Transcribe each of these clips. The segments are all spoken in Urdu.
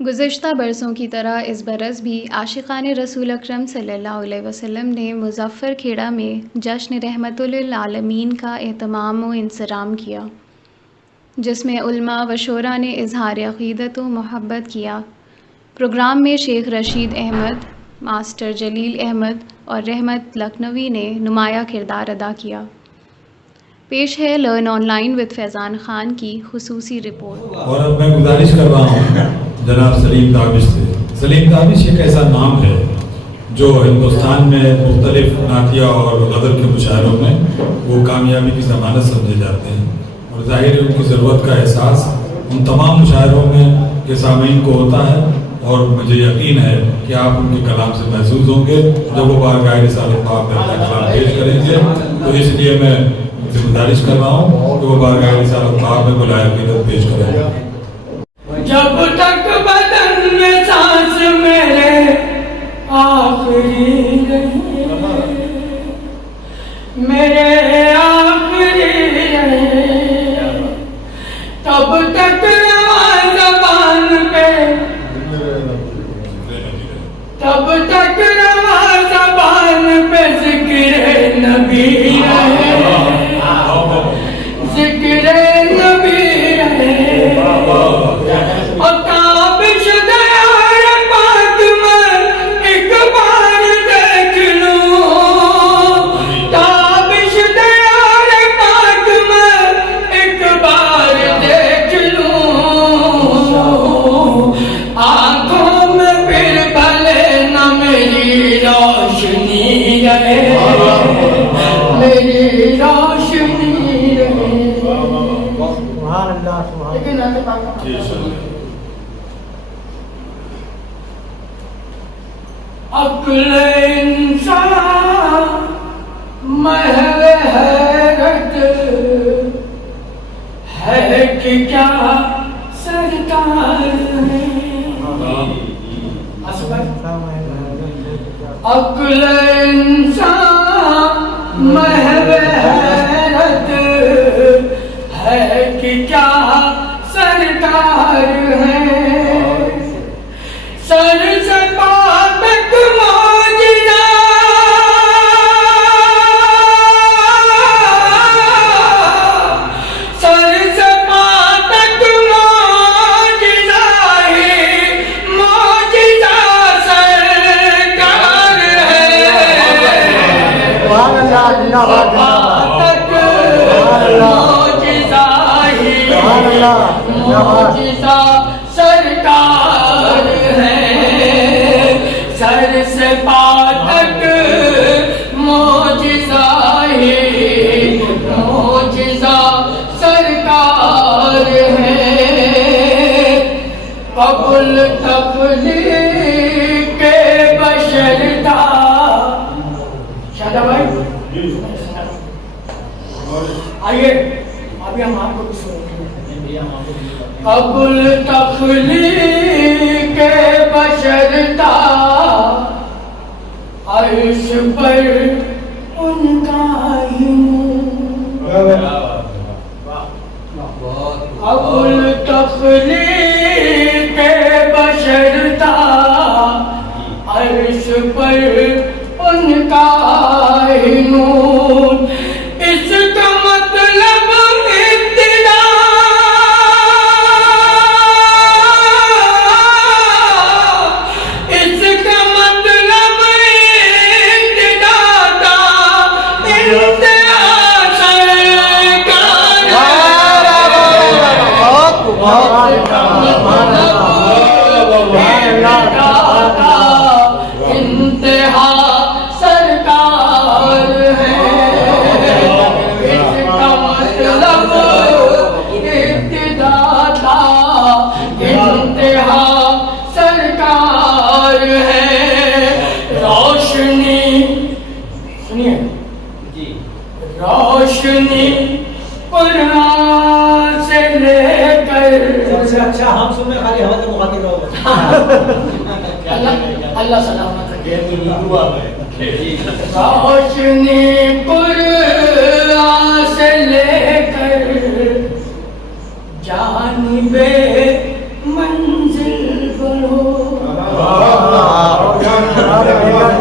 گزشتہ برسوں کی طرح اس برس بھی عاشقان رسول اکرم صلی اللہ علیہ وسلم نے مظفر کھیڑا میں جشن رحمت للعالمین کا اہتمام و انصرام کیا، جس میں علماء و شعراء نے اظہار عقیدت و محبت کیا۔ پروگرام میں شیخ رشید احمد، ماسٹر جلیل احمد اور رحمت لکھنوی نے نمایاں کردار ادا کیا۔ پیش ہے لرن آن لائن وتھ فیضان خان کی خصوصی رپورٹ۔ اور اب میں گزارش کر رہا ہوں جناب سلیم تابش سے۔ سلیم تابش ایک ایسا نام ہے جو ہندوستان میں مختلف نعتیہ اور غزل کے مشاعروں میں وہ کامیابی کی ضمانت سمجھے جاتے ہیں، اور ظاہر ہے ان کی ضرورت کا احساس ان تمام مشاعروں میں کے سامعین کو ہوتا ہے، اور مجھے یقین ہے کہ آپ ان کے کلام سے محظوظ ہوں گے جب وہ بارگاہ رسالت پاک میں اپنا کلام پیش کریں گے۔ تو اس لیے میں ان سے گزارش کر رہا ہوں کہ وہ بارگاہ رسالت پاک میں بلائے عقیدت پیش کریں گے۔ جب تک بدن میں سانس میرے آخری رہے، میرے آخری رہے، تب تک رواں زبان پہ، تب تک رواں زبان پہ ذکر نبی رہے، ذکر نبی رہے، اور تابش دیار پاک میں ایک بار دیکھ لوں، تابش دیار پاک میں ایک بار دیکھ لوں، آنکھوں میں پھر بھلے نہ میری روشنی رہے، میری روشنی رہے۔ سبحان اللہ، سبحان اللہ۔ عقل انسان محو حیرت ہے کہ کیا سرکار ہے، عقل انسان محو حیرت ہے کہ کیا سرکار ہے، سر سے پا تک معجزہ، سر سے پا تک معجزہ ہی معجزہ سرکار ہے، پا تک معجزہ ہی معجزہ سرکار ہے، سر سے پا تک معجزہ ہی معجزہ سرکار ہے، قبل تخلیق بشر تھا۔ شادہ بھائی آئیے، ابھی ہم آپ کو بھی سنیں گے۔ قبل تخلیق بشر تھا، عرش پر ان کا ہی نور، قبل تخلیق بشر تھا، عرش پر ان کا ہی نور، اس کا مطلب ابتدا، اس کا مطلب ابتدا تھا، انتہا سرکار انتہا سرکار ہے، اس کا مطلب ابتدا تھا، انتہا سرکار ہے، روشنی سنیے، روشنی قرآن سے لے کر، سب سے اچھا ہم سن میں خالی ہوا کے مخاطب رہو۔ اللہ سلامت رکھے۔ روشنی قرآن سے لے کر جانب منزل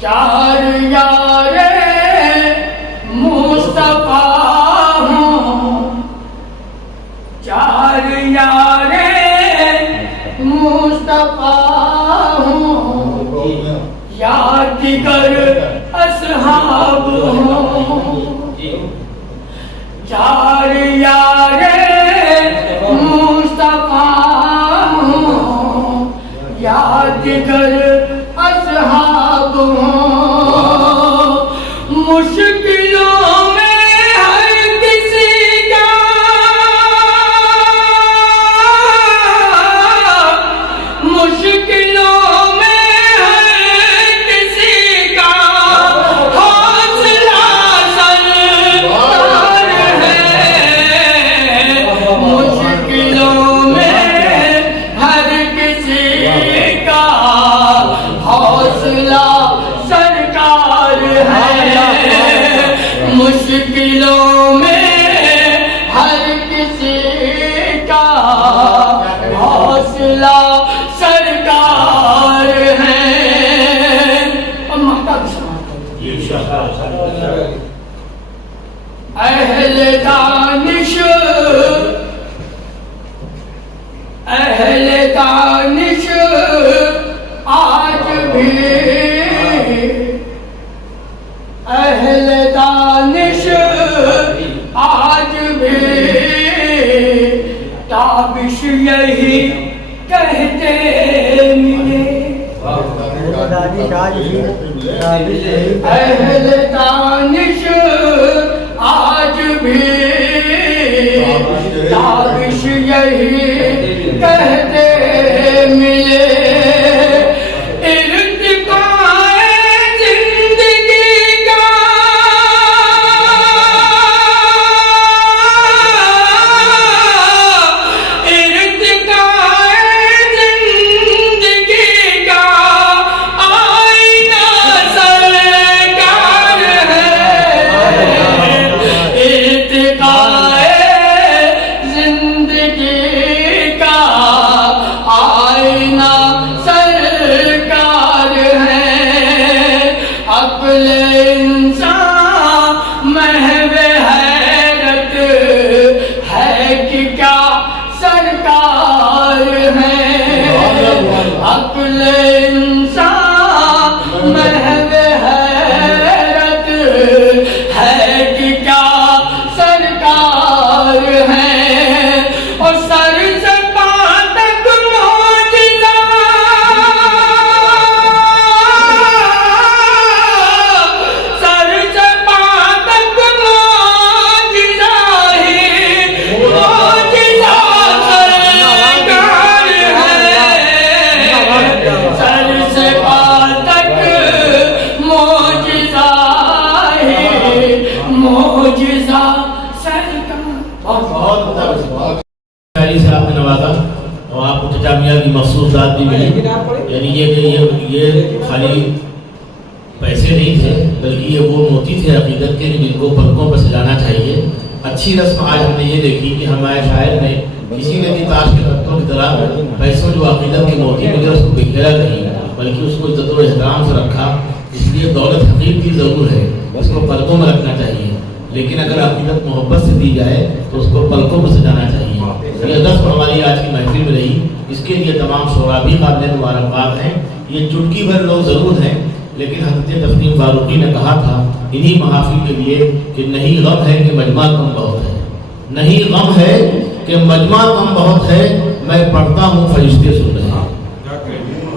چار یار مصطفیٰ ہوں، چار یار مصطفیٰ ہوں، یاد کر اصحاب ہوں، چار یار مصطفیٰ ہوں، یاد کر اصحاب ہوں، مشکلوں میں ہر کسی کا مشکلوں میں ہر کسی کا حوصلہ سرکار ہے، مشکلوں میں ہر کسی کا حوصلہ سرکار ہے، مشکلوں میں ہر کسی کا حوصلہ سرکار ہے۔ اور مہتا بھی اہل دانش اہل دانش آج بھی اہل دانش آج بھی تابش یہی کہتے ملے، اہل دانش آج بھی تابش یہی کہتے ملے، کی مخصوص ذات بھی ملی، یعنی یہ خالی پیسے نہیں تھے بلکہ یہ وہ موتی تھے عقیدت کے جن کو پلکوں پر سجانا چاہیے۔ اچھی رسم آج ہم نے یہ دیکھی کہ ہمارے شاعر نے کسی نے بھی تاش کے پتوں کی طرح پیسوں جو عقیدت کے موتی ملے اس کو بکھیرا نہیں بلکہ اس کو عزت و احترام سے رکھا۔ اس لیے دولت حقیق کی ضرور ہے، اس کو پلکوں میں رکھنا چاہیے، لیکن اگر عقیدت محبت سے دی جائے تو اس کو پلکوں میں سجانا چاہیے۔ یہ رسم ہماری آج کی محفل میں رہی، اس کے لیے تمام شعراء بھی قابل مبارکباد ہیں۔ یہ چٹکی بھر لوگ ضرور ہیں، لیکن حضرت تسلیم فاروقی نے کہا تھا انہی محافل کے لیے کہ نہیں غم ہے کہ مجمع کم بہت ہے، نہیں غم ہے کہ مجمع کم بہت ہے، میں پڑھتا ہوں فرشتے سن رہے ہیں۔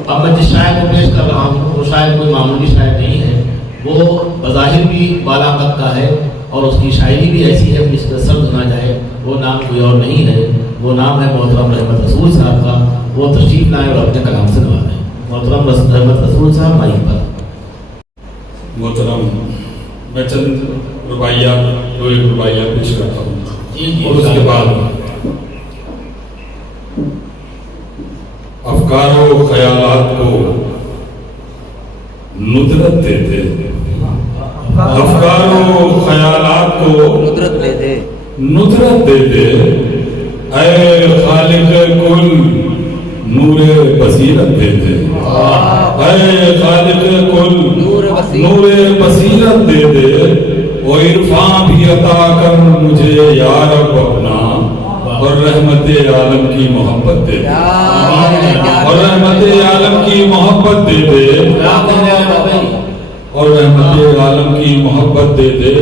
اب میں جس شاعر کو پیش کر رہا ہوں وہ شاعر کوئی معمولی شاعر نہیں ہے، وہ بظاہر بھی بالا قد کا ہے اور اس کی شاعری بھی ایسی ہے جس کا سرد نہ جائے۔ وہ نام کوئی اور نہیں ہے، وہ نام ہے محترم رحمت رسول صاحب کا۔ وہ تشریف لائے اور اپنے کلام سے نوازیں۔ محترم رحمت رسول صاحب مائک پر۔ محترم میں چند رباعیات دو ایک رباعیات پیش کرتا ہوں اور اس کے بعد افکار و خیالات کو ندرت دیتے، افکار و خیالات کو ندرت دیتے، اے خالق کل نور بصیرت دے دے، اے خالق کل نور بصیرت دے دے، اور عرفان بھی عطا کر مجھے یا رب اپنا، اور رحمت عالم کی محبت دے دے، اور رحمت عالم کی محبت دے دے، اور رحمت عالم کی محبت دے دے،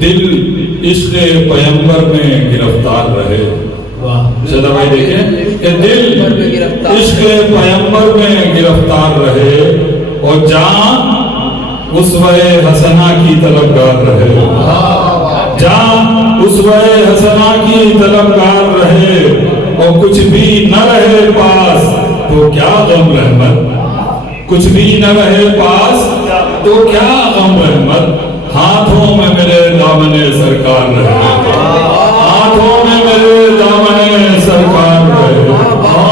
دل عشق پیغمبر میں گرفتار رہے۔ شہزاد بھائی دیکھیں کہ دل عشق پیغمبر میں گرفتار رہے، اور جان اسوہ حسنہ کی طلبگار رہے، جان اسوہ حسنہ کی طلبگار رہے، اور کچھ بھی نہ رہے پاس تو کیا غم رحمت، کچھ بھی نہ رہے پاس تو کیا غم رحمت، ہاتھوں میں میرے دامن سرکار رہے، ہاتھوں میں میرے دامن سرکار رہے،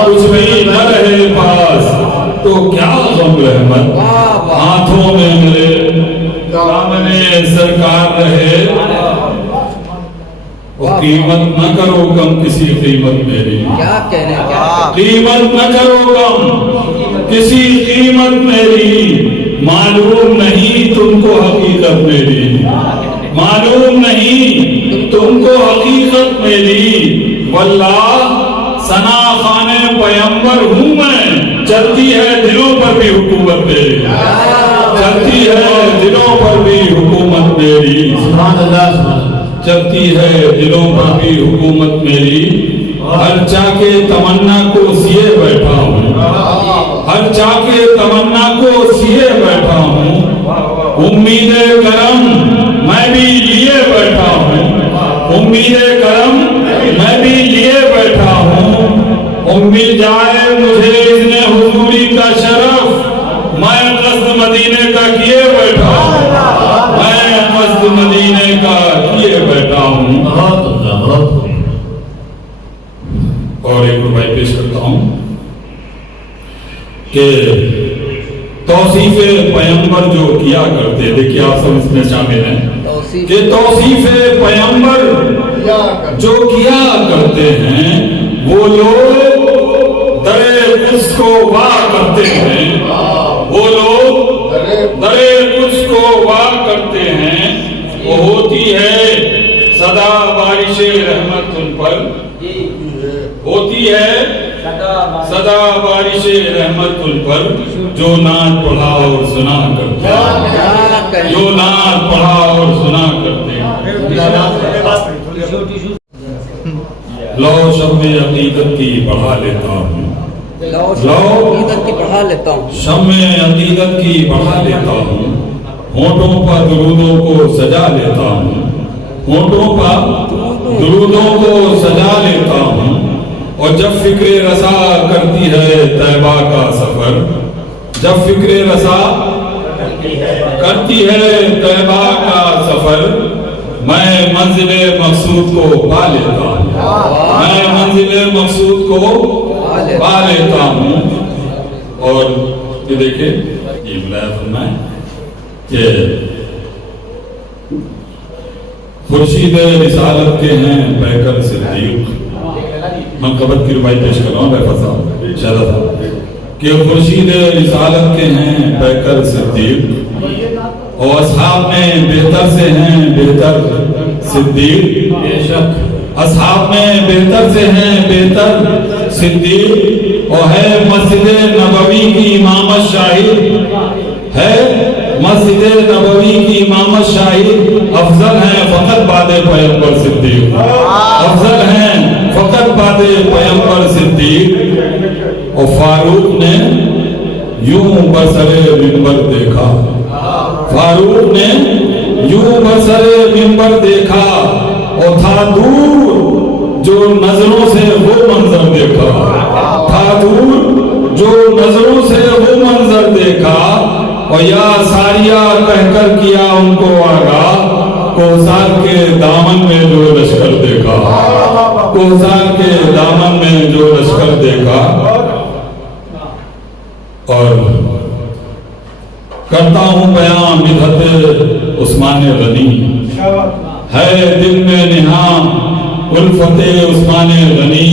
کچھ بھی نہ رہے پاس تو کیا غم رحمت، ہاتھوں میں میرے دامن سرکار رہے، اور قیمت نہ کرو کم کسی قیمت میری، قیمت نہ کرو کم کسی قیمت میری، معلوم نہیں تم کو حقیقت میری، معلوم نہیں تم کو حقیقت میری، واللہ ثنا خوان پیغمبر ہوں میں، چلتی ہے دلوں پر بھی حکومت میری، چلتی ہے دلوں پر بھی حکومت میری، سبحان اللہ سبحان اللہ، چلتی ہے دلوں پر بھی حکومت میری، ہر چاہ کے تمنا کو سیے بیٹھا ہوں، ہر چاہ کے تمنا کو سیے بیٹھا ہوں، امید کرم میں بھی لیے بیٹھا ہوں، امید کرم میں بھی لیے بیٹھا ہوں، اور مل جائے مجھے اذن حضوری کا شرف، میں قصد مدینے کا کیے بیٹھا ہوں، میں قصد مدینے کا کیے بیٹھا ہوں۔ بہت عمدہ، بہت عمدہ۔ اور ایک ربائی پیش کرتا ہوں کہ توصیف پیغمبر جو کیا کرتے، دیکھیے آپ سب اس میں شامل ہیں کہ توصیف پیغمبر جو کیا کرتے ہیں، وہ لوگ در قدس کو واہ کرتے ہیں، وہ لوگ در قدس کو واہ کرتے ہیں، وہ ہوتی ہے صدا بارش رحمت ان پر، ہوتی ہے صدا بارش رحمت ان پر، جو نعت پڑھا اور سنا کرتے ہیں، جو نعت پڑھا اور سنا کرتے ہیں۔ لو شم عقیدت کی بڑھا لیتا ہوں، لو عقیدت کی بڑھا لیتا ہوں، شم عقیدت کی بڑھا لیتا ہوں، ہونٹوں پر درودوں کو سجا لیتا ہوں، ہونٹوں پر درودوں کو سجا لیتا ہوں، اور جب فکر رسا کرتی ہے طیبہ کا سفر، جب فکر رسا کرتی ہے طیبہ کا سفر، میں منزل مقصود کو پا لیتا ہوں، میں منزل مقصود کو پا لیتا ہوں۔ اور یہ دیکھیں یہ ملایا فرمائے کہ خورشید رسالت کے ہیں پیکر صدیق، منقبت کی روایت پیش کر رہا ہوں بحفظ صاحب شہزاد صاحب، کہ خورشید رسالت کے ہیں پیکر صدیق، اور اصحاب میں بہتر سے ہیں بہتر صدیق، بے شک اصحاب میں بہتر سے ہیں بہتر صدیق، اور ہے مسجد نبوی کی امامت شاہد، ہے مسجد نبوی کی امامت شاہد، افضل ہیں فقط بعد پیغمبر صدیق، افضل ہیں فقط بعد پیغمبر صدیق۔ اور فاروق نے یوں برسر منبر دیکھا، فاروق نے یوں برسر منبر دیکھا، اور تھا دور جو نظروں سے وہ منظر دیکھا، تھا دور جو نظروں سے وہ منظر دیکھا، اور یا ساریہ کہہ کر کیا ان کو آگاہ، کوثر کے دامن میں جو لشکر دیکھا، کوثر کے دامن میں جو لشکر دیکھا۔ اور کرتا ہوں بیان مدحت عثمان غنی، ہے دل میں نہاں الفت عثمان غنی،